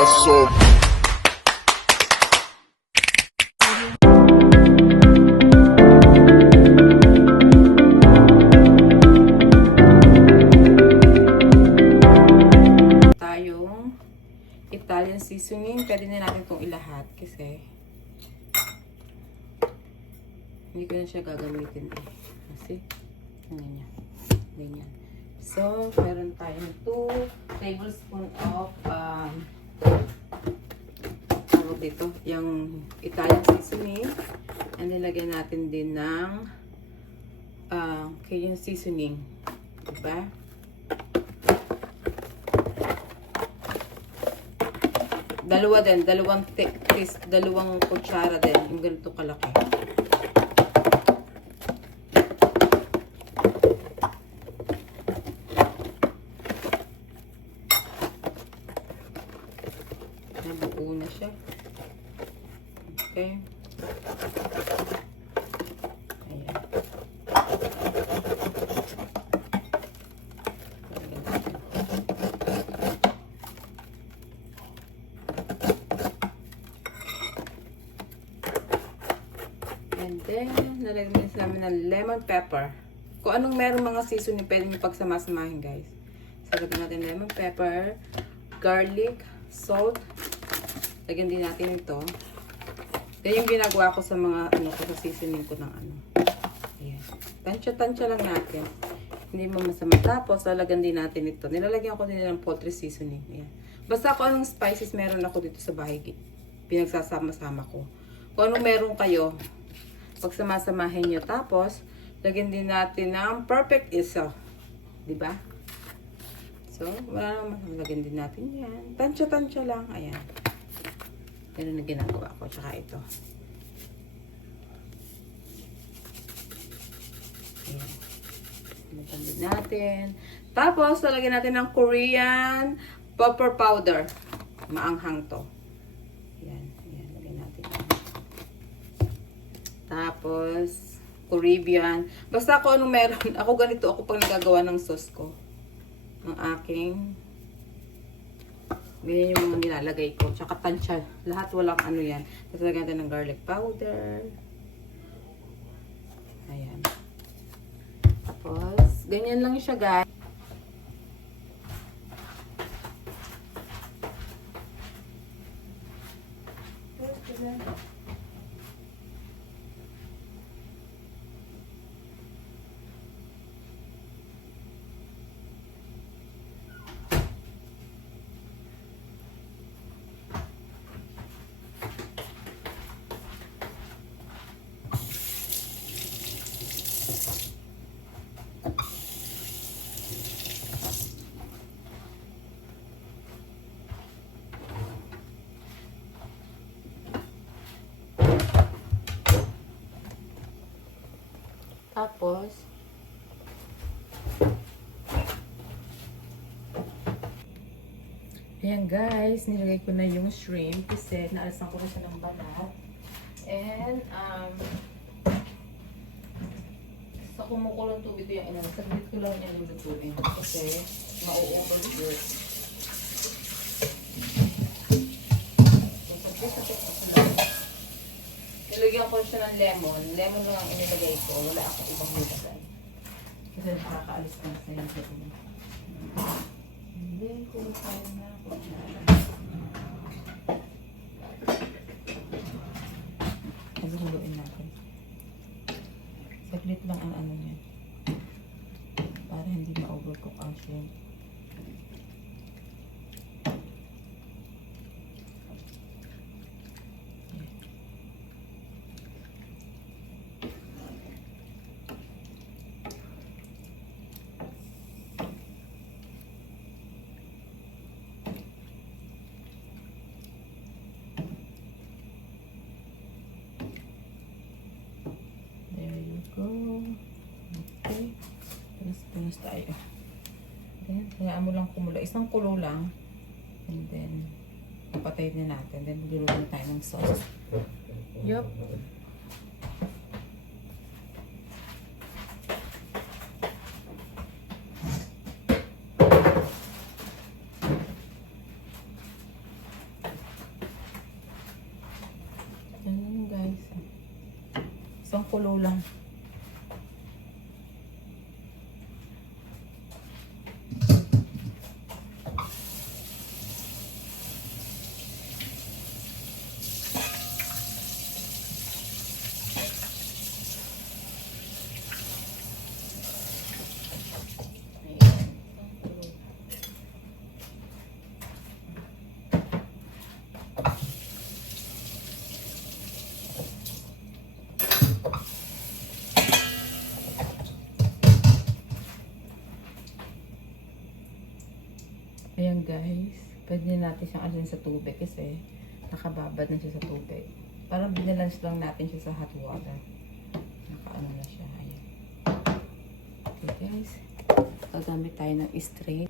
corazón. Tayong Italian seasoning. Pwede na natin itong ilahat kasi hindi ko na siya gagamitin eh. Kasi, ganyan. Ganyan. So, meron tayong 2 tablespoon of tawag dito, yung Italian seasoning. And then, lagyan natin din ng Cajun seasoning. Diba? Dalawa din. Dalawang kutsara din. Yung ganito kalaki. Nabuo na siya. Okay. Ayan. And then, nalagyan din namin ng lemon pepper. Kung anong meron mga seasoning, pwede nyo pagsama-samahin, guys. So, lagyan natin lemon pepper, garlic, salt. Lagyan din natin ito. Yan yung ginagawa ko sa mga sa seasoning ko ng Ayan. Tansya-tansya lang natin. Hindi mo masama. Tapos, lalagyan din natin ito. Nilalagyan ko din ng poultry seasoning. Ayan. Basta kung anong spices meron ako dito sa bahay, pinagsasama-sama ko. Kung anong meron kayo, pagsamasamahin nyo. Tapos, lagyan din natin ng perfect isaw. Diba? So, wala naman. Lagyan din natin yan. Tansya-tansya lang. Ayan. Yan na ginagawa ko. Tsaka ito. Ayan. Lagyan din natin. Tapos, lalagyan natin ng Korean pepper powder. Maanghang to. Ayan. Ayan. Lagyan natin. Tapos, Caribbean. Basta ako anong meron. Ako ganito ako pag nagagawa ng sauce ko. Ng aking ganyan yung mga nilalagay ko. Tsaka tansya. Lahat walang yan. Tapos lagyan natin ng garlic powder. Ayan. Tapos, ganyan lang siya, guys. Tapos, ayan guys, nilagay ko na yung shrimp kasi naalisan ko na siya ng balat. And, sa kumukulong tubig ko yung saglit ko lang yung lulutuin kasi mau-overcook. Nilagyan ko siya ng lemon. Lemon lang ang inilagay ko. Wala akong ibang nilagay. Kasi nakakaalis na sa yung sabi. Hindi ko tayo na ako. Paguluin natin. Saglit lang ang niya. Para hindi ma-overcook ang shrimp. Okay. Tapos tayo. Then, hayaan mo lang kumulo. Isang kulo lang. And then, papatay din natin. Then, lulutin tayo ng sauce. Yup. Pakulo lang. Ayan guys, pwede natin siyang asin sa tubig kasi nakababad na siya sa tubig. Parang binalance lang natin siya sa hot water. Nakaano na siya. Ayan. Okay guys, gagamit tayo ng strain.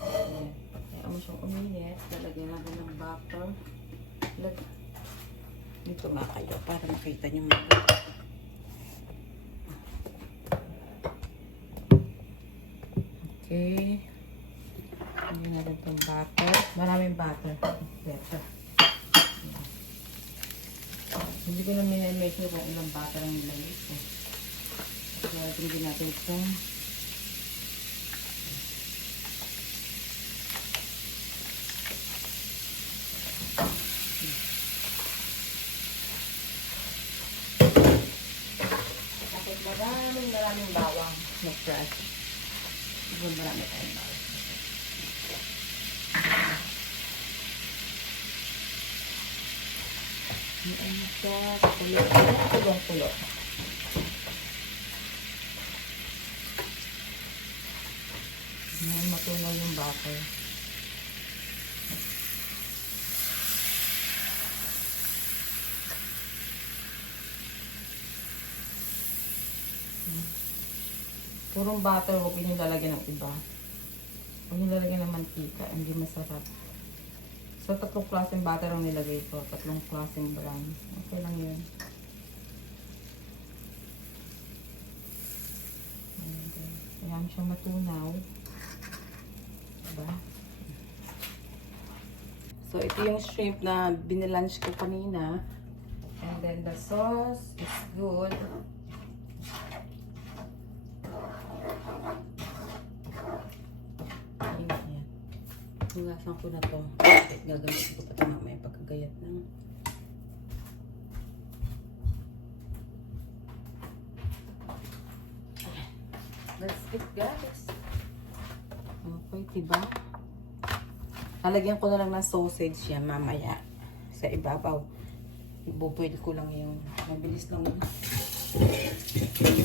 Ayan. Kaya mo siyang uminit, lalagyan natin ng butter. Dito nga kayo para makita niyo mga. Okay. Hindi natin itong butter. Maraming butter. Better. Hindi ko na minimake kung ilang butter ang nilagay ko. Kaya hindi natin itong maraming bawang na fresh. Marami tayong bawang. Ayan siya, kulong-kulo. Ayan, matunaw yung butter. Purong butter, huwag yung lalagyan ng iba. Huwag yung lalagyan ng mantika, hindi masarap. So, 3 klaseng butter ang nilagay ko. 3 klaseng brand. Okay lang yun. Ayan siya matunaw. Diba? So, ito yung shrimp na binilunch ko kanina. And then, the sauce is good. Hugasan ko na to. Gagamitin ko pa ito mamaya pagkagayat ng that's it guys. Okay, diba? Lalagyan ko na lang ng sausage yan mamaya sa ibabaw. Ibupwede ko lang yung mabilis lang.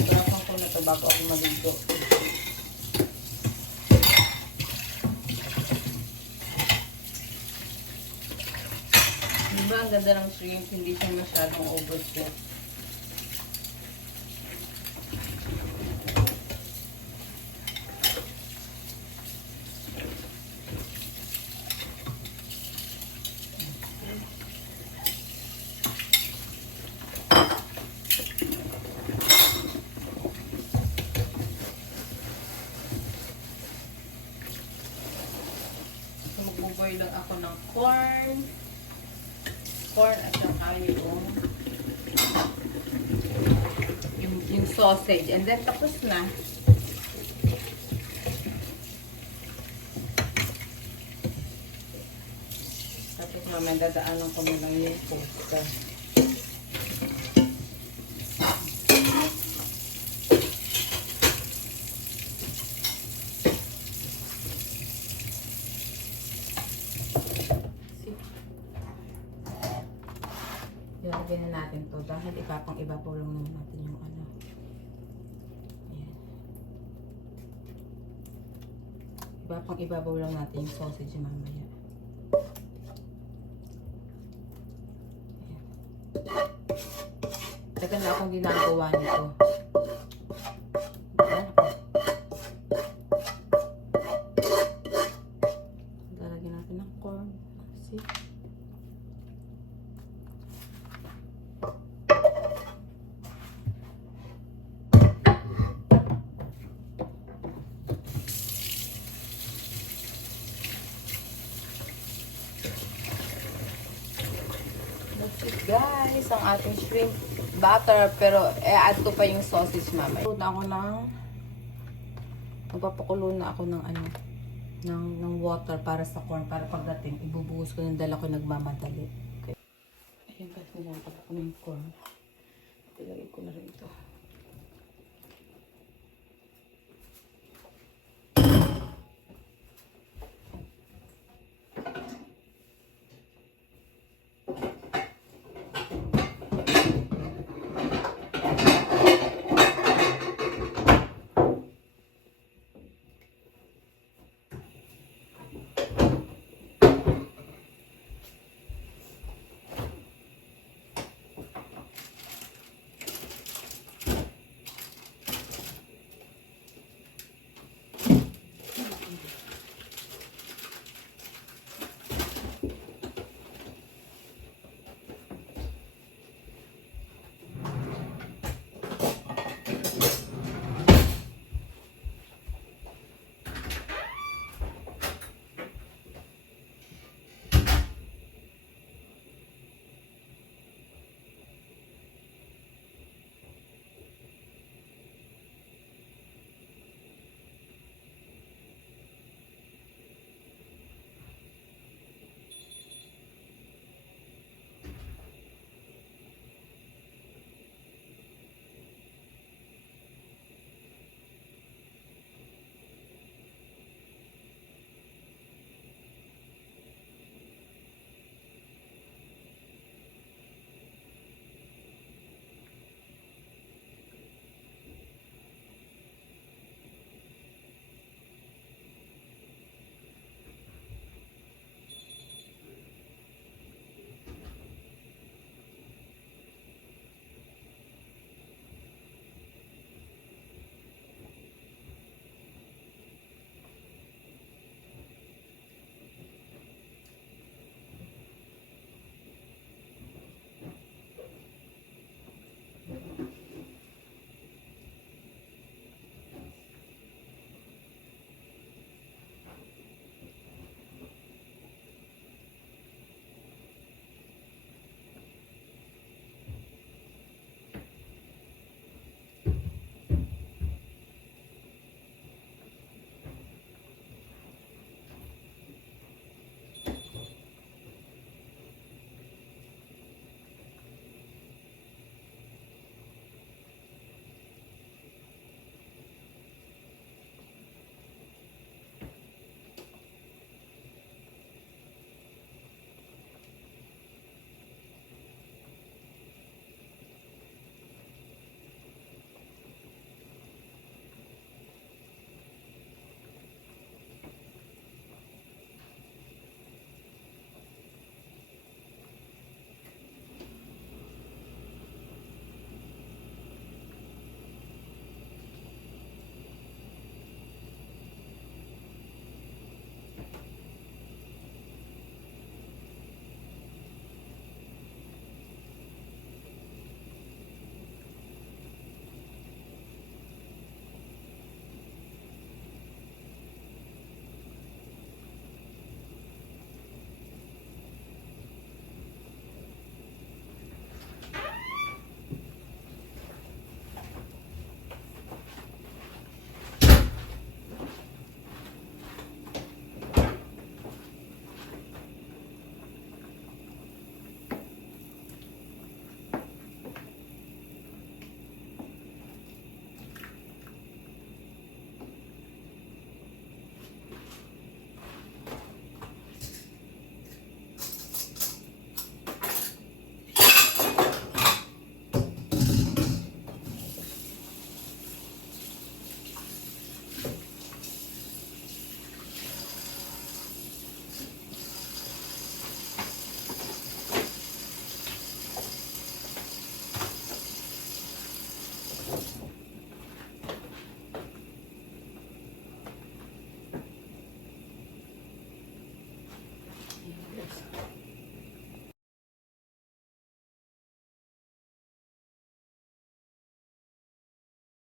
Parapan ko na ito bago ako maligo. Diba ang ganda ng shrimp, hindi siya masyadong overcooked. So magbuboy lang ako ng corn at saka yung sausage, and then tapos na. Tapos mamaya dadaanan ko mo lang yung toaster. Ilagay na natin to dahil ibabaw lang naman natin yung ano. Ayan. Ibabaw lang natin yung sausage mamaya. Ayan. Tagal na akong ginagawa nito. Lalagyan natin ng corn. See? Guys, ang ating shrimp butter, pero add ko pa yung sausage mamaya. Magpapakulo na ako ng ano, ng water para sa corn, para pagdating, ibubuhos ko ng dala ko nagmamadali. Okay. Ayan guys, nilampag ako ng corn. Ilagay ko na rin ito.